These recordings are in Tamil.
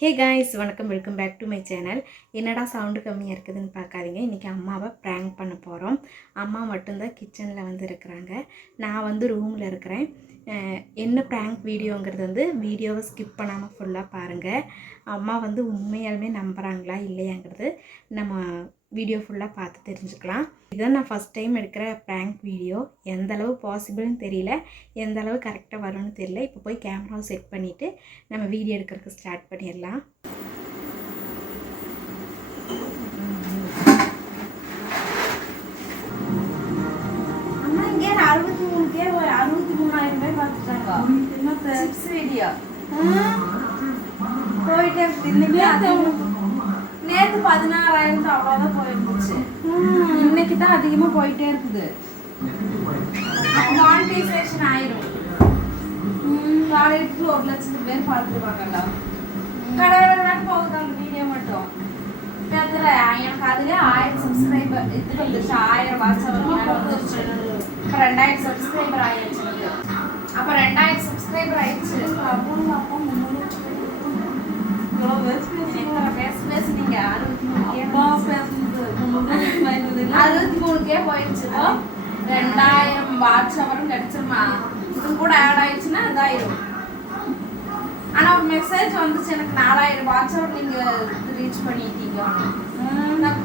ஹே காய்ஸ், வணக்கம். Welcome back to my channel. என்னடா சவுண்டு கம்மியாக இருக்குதுன்னு பார்க்காதீங்க. இன்றைக்கி அம்மாவை ப்ராங்க் பண்ண போகிறோம். அம்மா மட்டும்தான் கிச்சனில் இருக்கிறாங்க. நான் ரூமில் இருக்கிறேன். என்ன ப்ராங்க் வீடியோங்கிறது வீடியோவை ஸ்கிப் பண்ணாமல் ஃபுல்லாக பாருங்கள். அம்மா உண்மையாலுமே நம்புகிறாங்களா இல்லையாங்கிறது நம்ம வீடியோ ஃபுல்லாக பார்த்து தெரிஞ்சுக்கலாம். இதுதான் நான் ஃபஸ்ட் டைம் எடுக்கிற ப்ராங்க் வீடியோ. எந்த அளவு பாசிபிள்னு தெரியல, எந்த அளவு கரெக்டாக வரும்னு தெரியல. இப்போ போய் கேமராவை செட் பண்ணிவிட்டு நம்ம வீடியோ எடுக்கிறதுக்கு ஸ்டார்ட் பண்ணிடலாம். அம்மா இங்கே 63K 63,000 ரூபாய் பார்த்துட்டாங்க. வீடியோ போயிட்டே நேற்று 16,000 அவ்வளோதான் போயிருந்துச்சு. இன்னைக்கு தான் அதிகமாக போயிட்டே இருக்குது. மானிட்டைசேஷன் ஆயிரும். காலைக்கு 1,00,000 பேர் பார்த்துருப்பாங்கல்ல. கடவுள் போகுது அந்த வீடியோ மட்டும். எனக்கு அதுல 1000 சப்ஸ்கிரைபர் இது வந்துருச்சு. 1000 வாட்ச் அவர் மேலே வந்துருச்சு. இப்போ 2000 சப்ஸ்கிரைபர் ஆயிடுச்சு. அப்போ 2000 சப்ஸ்கிரைபர் ஆயிடுச்சு. பேசுனீங்க 63K போயிடுச்சு. 2000 வாட்ச் அவரும் கிடைச்சிருமா? இது கூட ஆட் ஆயிடுச்சுன்னா அதாயிரும். ஆனா ஒரு மெசேஜ் வந்துச்சு, எனக்கு 4000 வாட்ச் அவர் நீங்க ரீச் பண்ணிட்டீங்க. நான்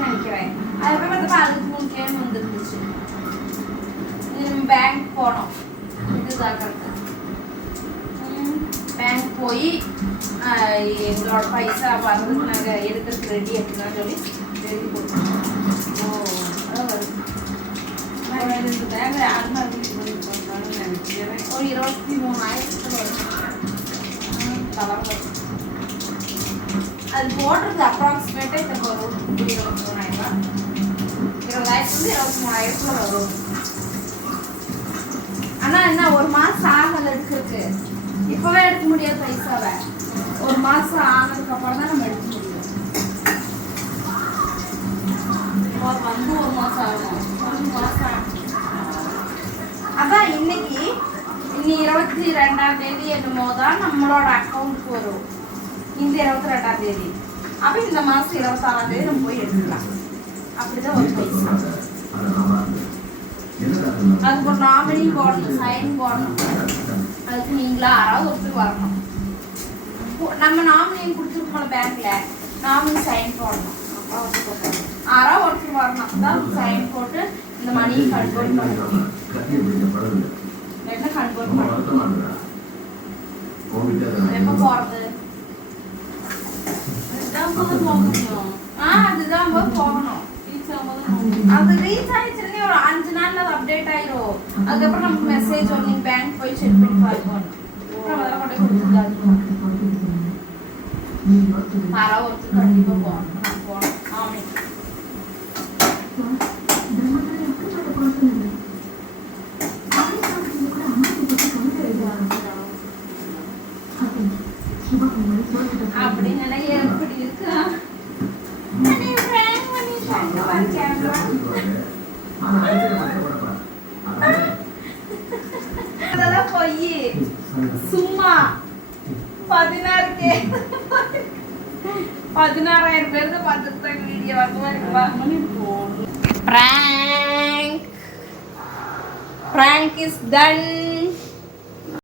நினைக்கிறேன். அதுக்கப்புறம் 63K வந்துருந்துச்சு. பேங்க் போனோம். இதுதான் பேங்க் போய் எங்களோட பைசா வர்றதுக்கு நாங்கள் எடுக்கிறதுக்கு ரெடி ஆகிக்கலாம்னு சொல்லி ரெடி போட்டோம். பேங்க் யாருமே ஒரு 23,000 வரும். அது போடுறது அப்ராக்சிமேட்டாக இப்போ வரும். 23,000 23,000 வரும். ஆனால் என்ன ஒரு மாதம் ஆகலை எடுக்கிறதுக்கு. இப்பவே எடுக்க முடியாது பைசாவை. ஒரு மாசம் ஆனதுக்கு அப்புறம் தான் நம்ம எடுக்க முடியும். ஒரு மாசம் ஆகும். 1 மாசம். அதான் இன்னைக்கு 22ஆம் தேதி என்னமோ தான் நம்மளோட அக்கௌண்ட்டுக்கு வரும். இந்த 22ஆம் தேதி. அப்ப இந்த மாசம் 26ஆம் தேதி நம்ம போய் எடுக்கலாம். அப்படிதான் ஒரு பைசா. அதுக்கு ஒரு நாமினி போடணும், சைன் போடணும். அதுக்கு நீங்களா யாராவது ஒருத்தர் வரணும். நம்ம நாமினி கொடுத்துருக்கோம் பேங்க்ல, நாமினி சைன் போடணும். யாராவது ஒருத்தர் வரணும். தான் சைன் போட்டு இந்த மணியை கன்வெர்ட் பண்ணணும். என்ன கன்வெர்ட் பண்ணணும்? எப்போ போறது? அதுதான் போகணும். அது ரீச் ஆயிடுச்சுன்னு ஒரு 5 நாள்ல அது அப்டேட் ஆயிரும். அதுக்கப்புறம் நமக்கு மெசேஜ் வரும், நீங்க பேங்க் போய் செக் பண்ணி பாருங்க. அதெல்லாம் கொண்டு கொடுத்துருக்காங்க. யாராவது ஒருத்தர் கண்டிப்பா போகணும். ஆமா, அப்படி நினைக்க எப்படி இருக்கு? அதெல்லாம் போய் சும்மா 16,000 பேர் தான் பார்த்துருக்காங்க வீடியோ. Prank is done.